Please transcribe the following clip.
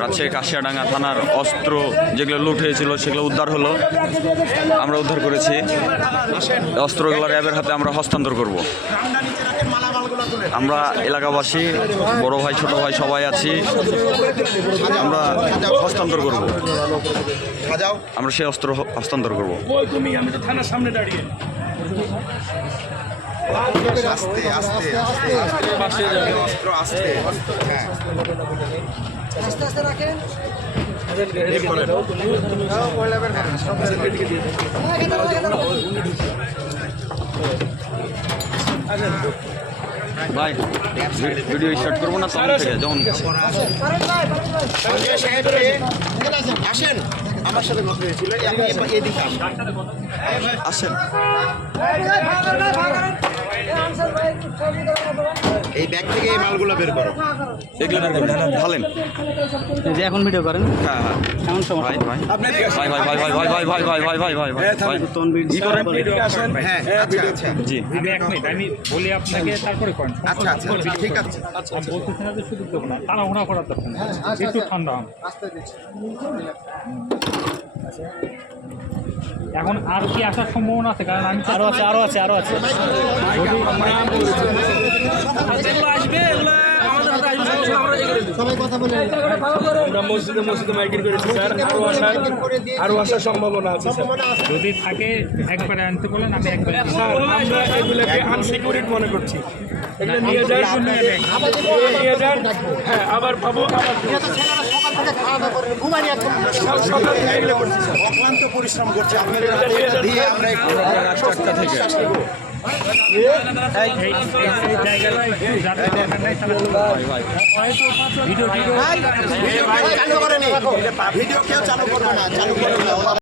রাজশাহী কাশিয়াডাঙ্গা থানার অস্ত্র যেগুলো লুট হয়েছিল সেগুলো উদ্ধার হলো, আমরা উদ্ধার করেছি। অস্ত্রগুলো র্যাবের হাতে আমরা হস্তান্তর করব। আমরা এলাকাবাসী, বড় ভাই ছোট ভাই সবাই আছি, আমরা হস্তান্তর করব। আমরা সেই অস্ত্র হস্তান্তর করব। আমি তো থানার সামনে দাঁড়িয়ে আস্তে আস্তে আস্তে অস্ত্র আস্তে হ্যাঁ আস্তে আস্তে রাখেন। ভাই ভিডিও স্টার্ট করবো না তখন থেকে যখন আসেন আমার সাথে কথা হয়েছিল এদিকে আসেন এই ব্যাগ থেকে এই মালগুলো বের করো এগুলো ঢালেন যে এখন ভিডিও করেন। হ্যাঁ হ্যাঁ এমন সময় ভাই ভাই ভাই ভাই ভাই ভাই ভাই ভাই ভাই ভাই ভাই ভাই ভাই ভাই হ্যাঁ আচ্ছা আচ্ছা জি আমি বলি আপনাকে তারপরে করেন। আচ্ছা আচ্ছা ঠিক আছে আমি বলতেছি না যে সুযোগ দেবো না, তাড়াহুড়া করার দরকার নেই, একটু ঠান্ডা হন। এখন আর কি আসার সম্ভাবনা আছে? কারণ আমি আরো আছে আরো আছে আরো আছে। যেগুলো আসবে এগুলো আমাদের হাতে আসবে, সবাই কথা বলে আমরা মসজিদে মাইকিং করেছি স্যার, আরো আসার সম্ভাবনা আছে স্যার। যদি থাকে একবারে আনতে বলেন, আমি একবারে আমরা এগুলোকে আনসিকিউরিটি মনে করছি। এগুলো নিয়ে যাই নিয়ে যান, হ্যাঁ আবার পাবো আবার অক্লান্ত পরিশ্রম করছে আপনাদের দিয়ে আমরা একটু রাস্তা থেকে ভিডিও কেউ চালু করবে না, চালু করবে না।